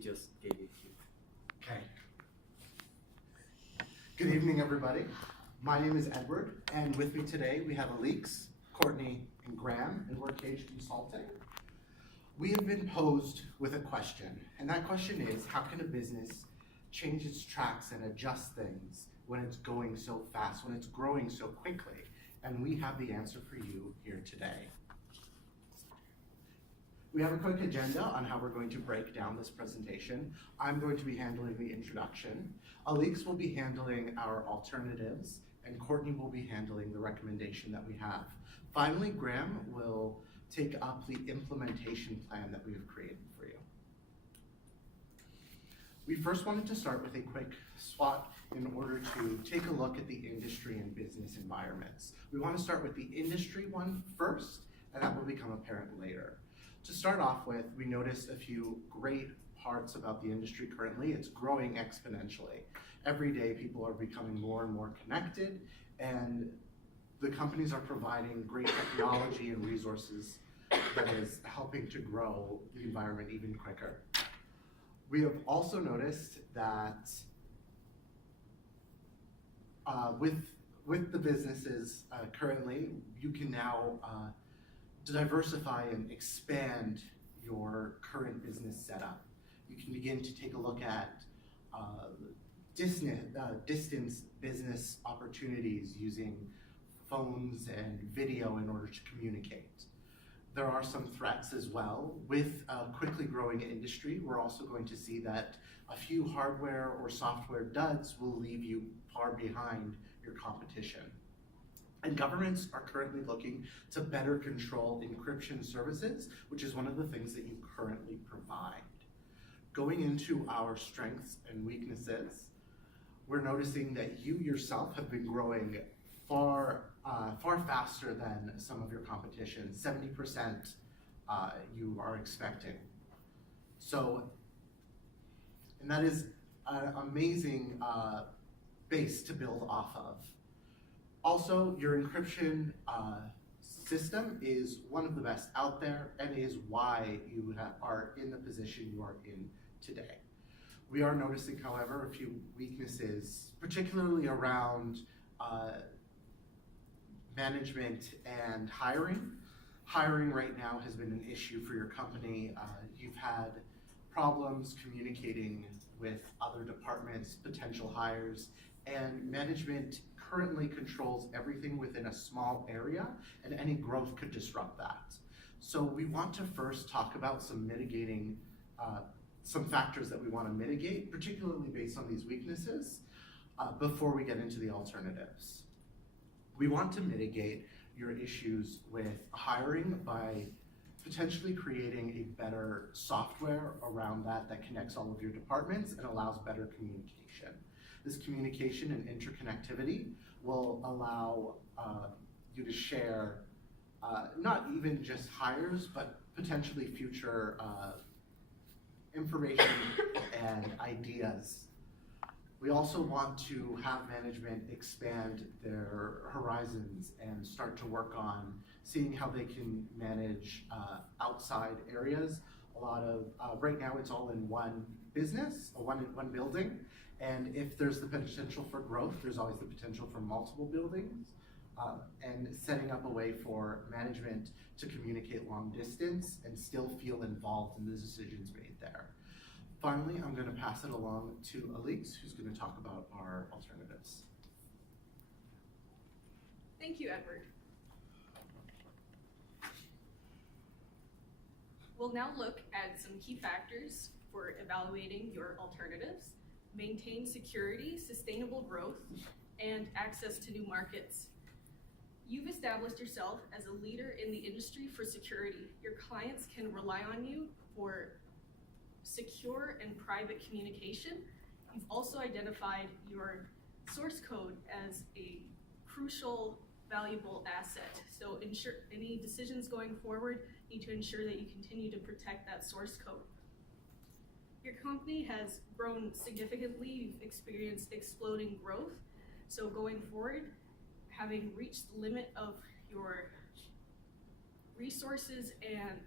just gave it to you. Okay. Good evening, everybody. My name is Edward, and with me today we have Alix, Courtney, and Graham, and we're Cage Consulting. We have been posed with a question, and that question is, how can a business change its tracks and adjust things when it's going so fast, when it's growing so quickly? And we have the answer for you here today. We have a quick agenda on how we're going to break down this presentation. I'm going to be handling the introduction. Alix will be handling our alternatives, and Courtney will be handling the recommendation that we have. Finally, Graham will take up the implementation plan that we have created for you. We first wanted to start with a quick SWOT in order to take a look at the industry and business environments. We want to start with the industry one first, and that will become apparent later. To start off with, we noticed a few great parts about the industry currently. It's growing exponentially. Every day, people are becoming more and more connected, and the companies are providing great technology and resources that is helping to grow the environment even quicker. We have also noticed that with the businesses currently, you can now diversify and expand your current business setup. You can begin to take a look at distance business opportunities using phones and video in order to communicate. There are some threats as well. With a quickly growing industry, we're also going to see that a few hardware or software duds will leave you far behind your competition. And governments are currently looking to better control encryption services, which is one of the things that you currently provide. Going into our strengths and weaknesses, we're noticing that you yourself have been growing far faster than some of your competition. 70% you are expecting. So, and that is an amazing base to build off of. Also, your encryption system is one of the best out there and is why you are in the position you are in today. We are noticing, however, a few weaknesses, particularly around management and hiring. Hiring right now has been an issue for your company. You've had problems communicating with other departments, potential hires, and management currently controls everything within a small area, and any growth could disrupt that. So we want to first talk about some mitigating, some factors that we want to mitigate, particularly based on these weaknesses, before we get into the alternatives. We want to mitigate your issues with hiring by potentially creating a better software around that connects all of your departments and allows better communication. This communication and interconnectivity will allow you to share not even just hires, but potentially future information and ideas. We also want to have management expand their horizons and start to work on seeing how they can manage outside areas. A lot of, right now it's all in one business, one building. And if there's the potential for growth, there's always the potential for multiple buildings, and setting up a way for management to communicate long distance and still feel involved in the decisions made there. Finally, I'm going to pass it along to Alix, who's going to talk about our alternatives. Thank you, Edward. We'll now look at some key factors for evaluating your alternatives. Maintain security, sustainable growth, and access to new markets. You've established yourself as a leader in the industry for security. Your clients can rely on you for secure and private communication. You've also identified your source code as a crucial, valuable asset. So ensure any decisions going forward need to ensure that you continue to protect that source code. Your company has grown significantly. You've experienced exploding growth. So going forward, having reached the limit of your resources and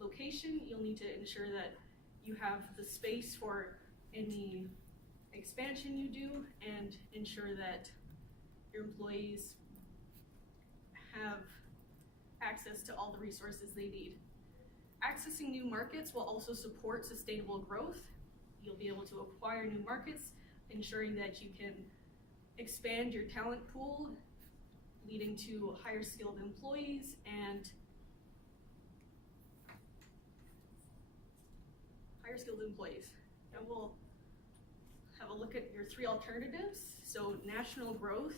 location, you'll need to ensure that you have the space for any expansion you do and ensure that your employees have access to all the resources they need. Accessing new markets will also support sustainable growth. You'll be able to acquire new markets, ensuring that you can expand your talent pool, leading to higher skilled employees and we'll have a look at your three alternatives. So national growth,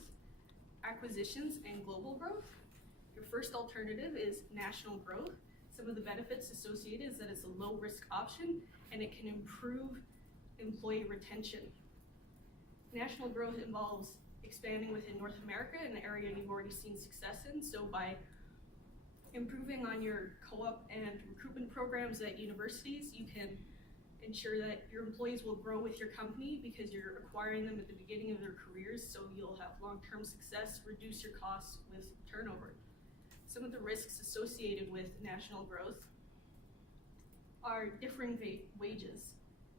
acquisitions, and global growth. Your first alternative is national growth. Some of the benefits associated is that it's a low risk option and it can improve employee retention. National growth involves expanding within North America, an area you've already seen success in. So by improving on your co-op and recruitment programs at universities, you can ensure that your employees will grow with your company because you're acquiring them at the beginning of their careers, so you'll have long-term success, reduce your costs with turnover. Some of the risks associated with national growth are differing wages.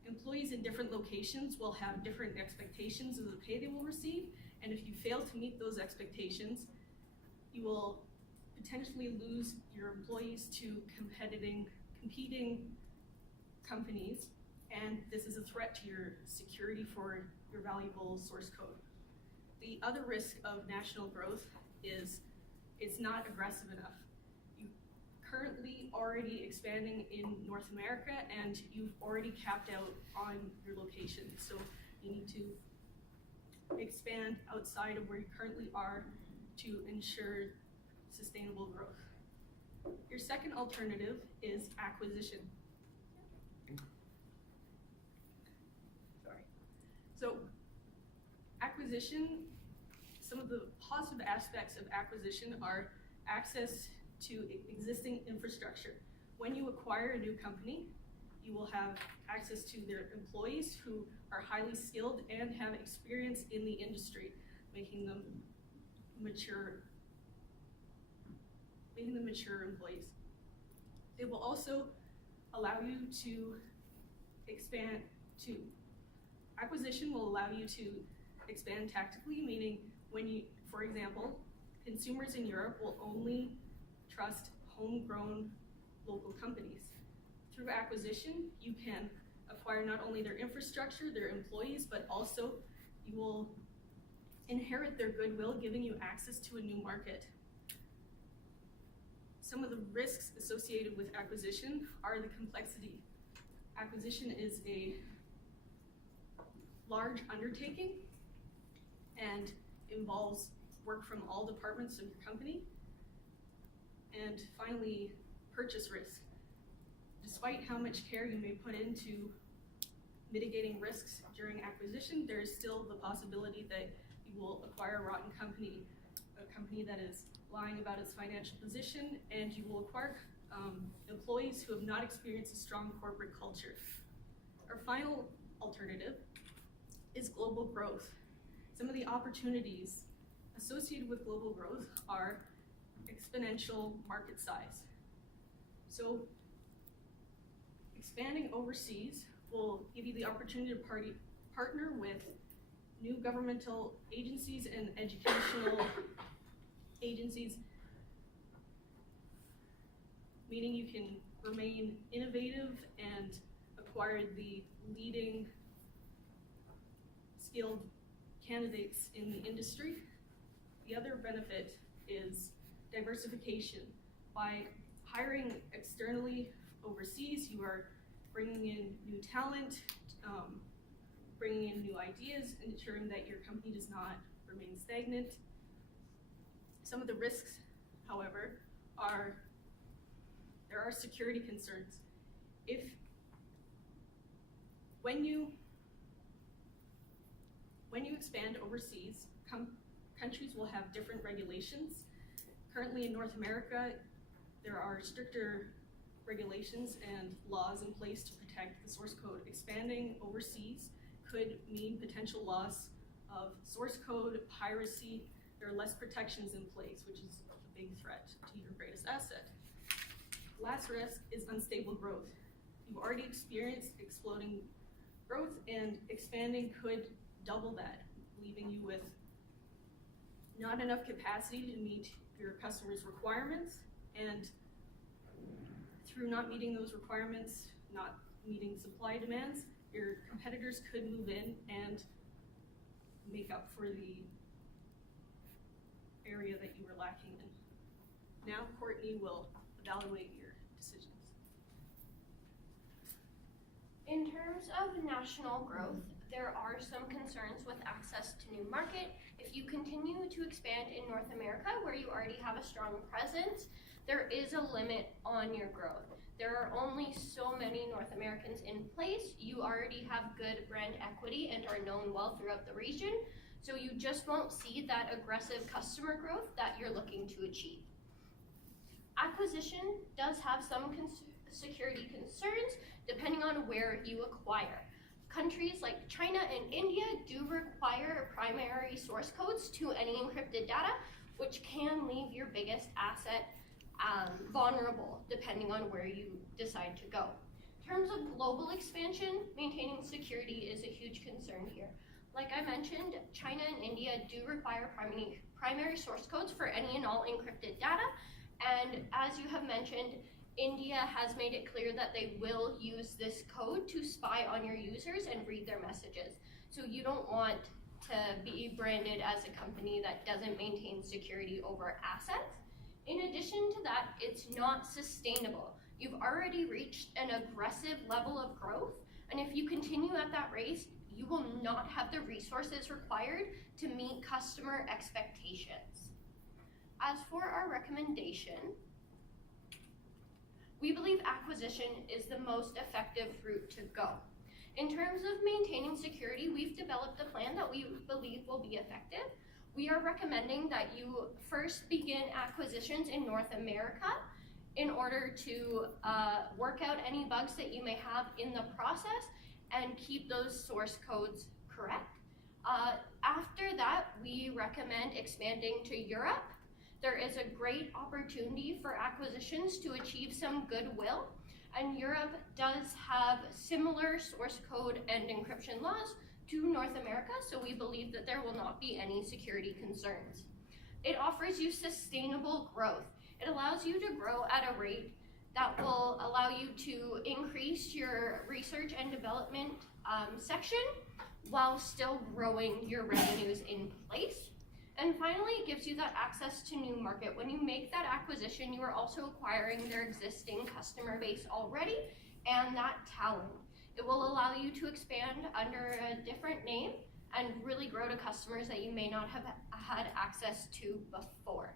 Employees in different locations will have different expectations of the pay they will receive, and if you fail to meet those expectations, you will potentially lose your employees to competing companies, and this is a threat to your security for your valuable source code. The other risk of national growth is it's not aggressive enough. You currently already expanding in North America and you've already capped out on your location. So you need to expand outside of where you currently are to ensure sustainable growth. Your second alternative is acquisition. So acquisition, some of the positive aspects of acquisition are access to existing infrastructure. When you acquire a new company, you will have access to their employees who are highly skilled and have experience in the industry, making them mature employees. It will also allow you to acquisition will allow you to expand tactically, meaning when you, for example, consumers in Europe will only trust homegrown local companies. Through acquisition, you can acquire not only their infrastructure, their employees, but also you will inherit their goodwill, giving you access to a new market. Some of the risks associated with acquisition are the complexity. Acquisition is a large undertaking and involves work from all departments of your company. And finally, purchase risk. Despite how much care you may put into mitigating risks during acquisition, there is still the possibility that you will acquire a rotten company, a company that is lying about its financial position, and you will acquire employees who have not experienced a strong corporate culture. Our final alternative is global growth. Some of the opportunities associated with global growth are exponential market size. So expanding overseas will give you the opportunity to partner with new governmental agencies and educational agencies, meaning you can remain innovative and acquire the leading skilled candidates in the industry. The other benefit is diversification. By hiring externally overseas, you are bringing in new talent, bringing in new ideas, ensuring that your company does not remain stagnant. Some of the risks, however, are there are security concerns. When you expand overseas, countries will have different regulations. Currently in North America, there are stricter regulations and laws in place to protect the source code. Expanding overseas could mean potential loss of source code, piracy. There are less protections in place, which is a big threat to your greatest asset. Last risk is unstable growth. You've already experienced exploding growth, and expanding could double that, leaving you with not enough capacity to meet your customers' requirements, and through not meeting those requirements, not meeting supply demands, your competitors could move in and make up for the area that you were lacking in. Now Courtney will evaluate your decisions. In terms of national growth, there are some concerns with access to new market. If you continue to expand in North America, where you already have a strong presence, there is a limit on your growth. There are only so many North Americans in place. You already have good brand equity and are known well throughout the region, so you just won't see that aggressive customer growth that you're looking to achieve. Acquisition does have some security concerns depending on where you acquire. Countries like China and India do require primary source codes to any encrypted data, which can leave your biggest asset vulnerable depending on where you decide to go. In terms of global expansion, maintaining security is a huge concern here. Like I mentioned, China and India do require primary source codes for any and all encrypted data, and as you have mentioned, India has made it clear that they will use this code to spy on your users and read their messages. So you don't want to be branded as a company that doesn't maintain security over assets. In addition to that, it's not sustainable. You've already reached an aggressive level of growth, and if you continue at that rate, you will not have the resources required to meet customer expectations. As for our recommendation, we believe acquisition is the most effective route to go. In terms of maintaining security, we've developed a plan that we believe will be effective. We are recommending that you first begin acquisitions in North America in order to work out any bugs that you may have in the process and keep those source codes correct. After that, we recommend expanding to Europe. There is a great opportunity for acquisitions to achieve some goodwill, and Europe does have similar source code and encryption laws to North America, so we believe that there will not be any security concerns. It offers you sustainable growth. It allows you to grow at a rate that will allow you to increase your research and development section while still growing your revenues in place. And finally, it gives you that access to new market. When you make that acquisition, you are also acquiring their existing customer base already and that talent. It will allow you to expand under a different name and really grow to customers that you may not have had access to before.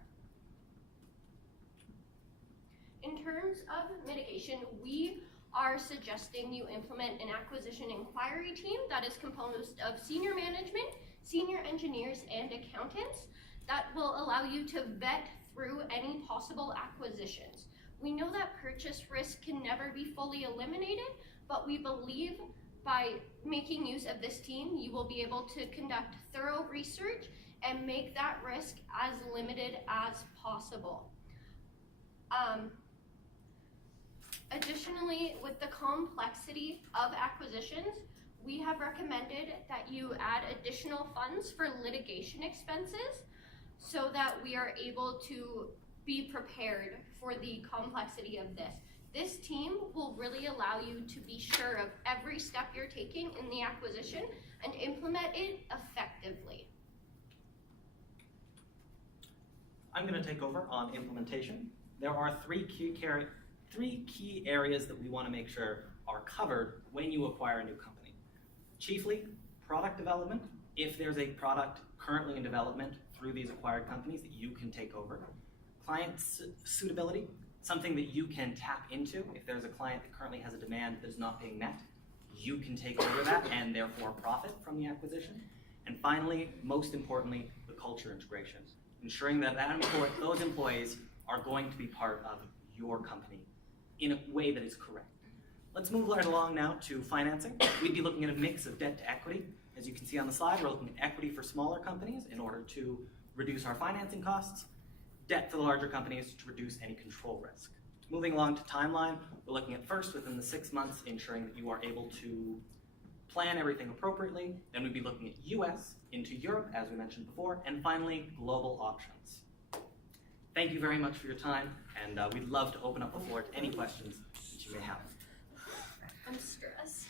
In terms of mitigation, we are suggesting you implement an acquisition inquiry team that is composed of senior management, senior engineers, and accountants that will allow you to vet through any possible acquisitions. We know that purchase risk can never be fully eliminated, but we believe by making use of this team, you will be able to conduct thorough research and make that risk as limited as possible. Additionally, with the complexity of acquisitions, we have recommended that you add additional funds for litigation expenses so that we are able to be prepared for the complexity of this. This team will really allow you to be sure of every step you're taking in the acquisition and implement it effectively. I'm going to take over on implementation. There are three key areas that we want to make sure are covered when you acquire a new company. Chiefly, product development, if there's a product currently in development through these acquired companies that you can take over. Client suitability, something that you can tap into. If there's a client that currently has a demand that's not being met, you can take over that and therefore profit from the acquisition. And finally, most importantly, the culture integration, ensuring that those employees are going to be part of your company in a way that is correct. Let's move right along now to financing. We'd be looking at a mix of debt to equity. As you can see on the slide, we're looking at equity for smaller companies in order to reduce our financing costs, debt for the larger companies to reduce any control risk. Moving along to timeline, we're looking at first within the 6 months, ensuring that you are able to plan everything appropriately. Then we'd be looking at US, into Europe, as we mentioned before, and finally, global options. Thank you very much for your time, and we'd love to open up the floor to any questions that you may have. I'm stressed.